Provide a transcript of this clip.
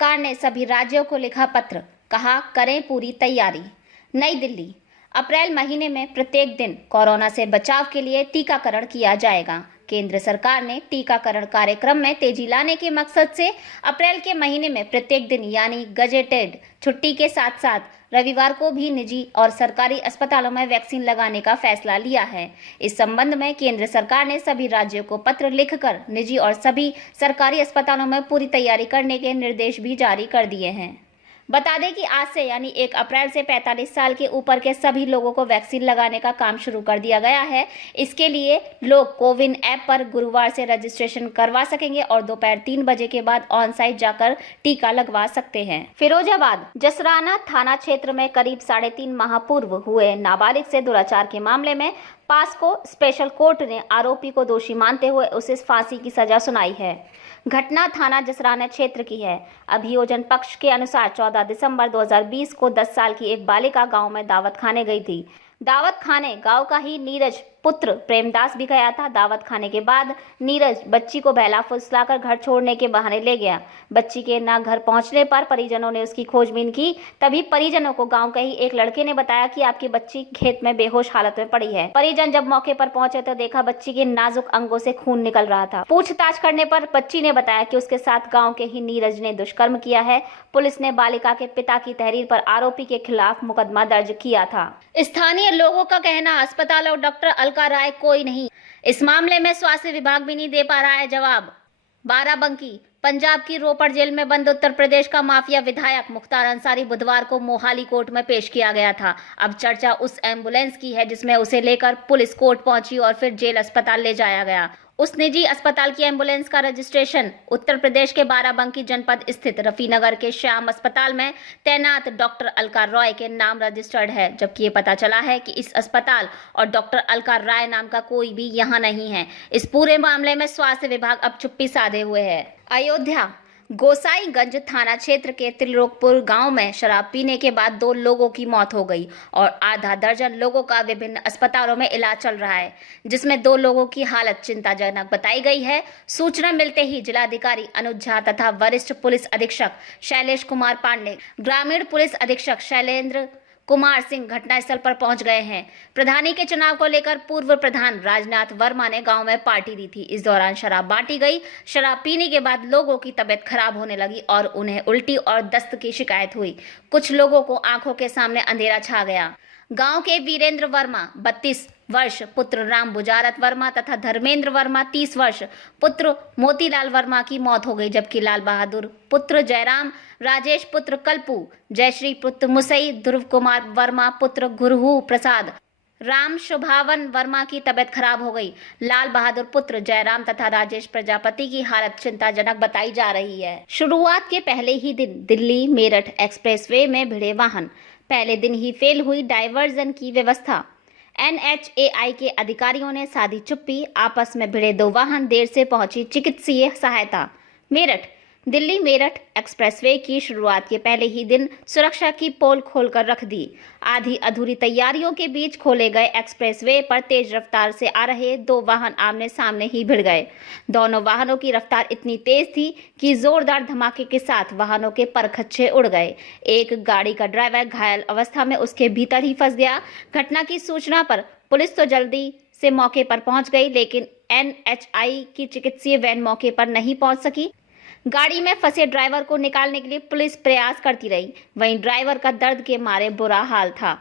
सरकार ने सभी राज्यों को लिखा पत्र, कहा करें पूरी तैयारी। नई दिल्ली, अप्रैल महीने में प्रत्येक दिन कोरोना से बचाव के लिए टीकाकरण किया जाएगा। केंद्र सरकार ने टीकाकरण कार्यक्रम में तेजी लाने के मकसद से अप्रैल के महीने में प्रत्येक दिन यानी गजेटेड छुट्टी के साथ साथ रविवार को भी निजी और सरकारी अस्पतालों में वैक्सीन लगाने का फैसला लिया है। इस संबंध में केंद्र सरकार ने सभी राज्यों को पत्र लिखकर निजी और सभी सरकारी अस्पतालों में पूरी तैयारी करने के निर्देश भी जारी कर दिए हैं। बता दें कि आज से यानी 1 अप्रैल से 45 साल के ऊपर के सभी लोगों को वैक्सीन लगाने का काम शुरू कर दिया गया है। इसके लिए लोग कोविन ऐप पर गुरुवार से रजिस्ट्रेशन करवा सकेंगे और दोपहर 3 बजे के बाद ऑन साइट जाकर टीका लगवा सकते हैं। फिरोजाबाद जसराना थाना क्षेत्र में करीब 3.5 माह पूर्व हुए नाबालिग से दुराचार के मामले में पास्को स्पेशल कोर्ट ने आरोपी को दोषी मानते हुए उसे फांसी की सजा सुनाई है। घटना थाना जसराना क्षेत्र की है। अभियोजन पक्ष के अनुसार 14 दिसंबर 2020 को 10 साल की एक बालिका गांव में दावत खाने गई थी। दावत खाने गांव का ही नीरज पुत्र प्रेमदास भी गया था। दावत खाने के बाद नीरज बच्ची को बहला फुसलाकर घर छोड़ने के बहाने ले गया। बच्ची के ना घर पहुंचने पर परिजनों ने उसकी खोजबीन की। तभी परिजनों को गांव के ही एक लड़के ने बताया कि आपकी बच्ची खेत में बेहोश हालत में पड़ी है। परिजन जब मौके पर पहुंचे तो देखा बच्ची के नाजुक अंगों से खून निकल रहा था। पूछताछ करने पर बच्ची ने बताया कि उसके साथ गाँव के ही नीरज ने दुष्कर्म किया है। पुलिस ने बालिका के पिता की तहरीर पर आरोपी के खिलाफ मुकदमा दर्ज किया था। स्थानीय लोगों का कहना, अस्पताल और डॉक्टर अलका राय कोई नहीं। इस मामले में स्वास्थ्य विभाग भी नहीं दे पा रहा है जवाब। बाराबंकी, पंजाब की रोपड़ जेल में बंद उत्तर प्रदेश का माफिया विधायक मुख्तार अंसारी बुधवार को मोहाली कोर्ट में पेश किया गया था। अब चर्चा उस एम्बुलेंस की है जिसमें उसे लेकर पुलिस कोर्ट पहुंची और फिर जेल अस्पताल ले जाया गया। उस निजी अस्पताल की एम्बुलेंस का रजिस्ट्रेशन उत्तर प्रदेश के बाराबंकी जनपद स्थित रफीनगर के श्याम अस्पताल में तैनात डॉक्टर अलका रॉय के नाम रजिस्टर्ड है, जबकि ये पता चला है कि इस अस्पताल और डॉक्टर अलका राय नाम का कोई भी यहाँ नहीं है। इस पूरे मामले में स्वास्थ्य विभाग अब चुप्पी साधे हुए है। अयोध्या, गोसाईगंज थाना क्षेत्र के त्रिलोकपुर गांव में शराब पीने के बाद 2 लोगों की मौत हो गई और आधा दर्जन लोगों का विभिन्न अस्पतालों में इलाज चल रहा है, जिसमें 2 लोगों की हालत चिंताजनक बताई गई है। सूचना मिलते ही जिलाधिकारी अनुज झा तथा वरिष्ठ पुलिस अधीक्षक शैलेश कुमार पांडे, ग्रामीण पुलिस अधीक्षक शैलेंद्र कुमार सिंह घटनास्थल पर पहुंच गए हैं। प्रधानी के चुनाव को लेकर पूर्व प्रधान राजनाथ वर्मा ने गांव में पार्टी दी थी। इस दौरान शराब बांटी गई। शराब पीने के बाद लोगों की तबीयत खराब होने लगी और उन्हें उल्टी और दस्त की शिकायत हुई। कुछ लोगों को आंखों के सामने अंधेरा छा गया। गांव के वीरेंद्र वर्मा 32 वर्ष पुत्र राम बुजारत वर्मा तथा धर्मेंद्र वर्मा 30 वर्ष पुत्र मोतीलाल वर्मा की मौत हो गई, जबकि लाल बहादुर पुत्र जयराम, राजेश पुत्र कल्पू, जयश्री पुत्र मुसई, ध्रुव कुमार वर्मा पुत्र गुरहू प्रसाद, राम शुभावन वर्मा की तबीयत खराब हो गई। लाल बहादुर पुत्र जयराम तथा राजेश प्रजापति की हालत चिंताजनक बताई जा रही है। शुरुआत के पहले ही दिन दिल्ली मेरठ एक्सप्रेसवे में भिड़े वाहन। पहले दिन ही फेल हुई डायवर्जन की व्यवस्था। NHAI के अधिकारियों ने साधी चुप्पी। आपस में भिड़े 2 वाहन, देर से पहुंची चिकित्सीय सहायता। मेरठ, दिल्ली मेरठ एक्सप्रेसवे की शुरुआत के पहले ही दिन सुरक्षा की पोल खोलकर रख दी। आधी अधूरी तैयारियों के बीच खोले गए एक्सप्रेसवे पर तेज रफ्तार से आ रहे 2 वाहन आमने सामने ही भिड़ गए। दोनों वाहनों की रफ्तार इतनी तेज थी कि जोरदार धमाके के साथ वाहनों के परखच्चे उड़ गए। एक गाड़ी का ड्राइवर घायल अवस्था में उसके भीतर ही फंस गया। घटना की सूचना पर पुलिस तो जल्दी से मौके पर पहुंच गई, लेकिन NHAI की चिकित्सीय वैन मौके पर नहीं पहुंच सकी। गाड़ी में फंसे ड्राइवर को निकालने के लिए पुलिस प्रयास करती रही। वहीं ड्राइवर का दर्द के मारे बुरा हाल था।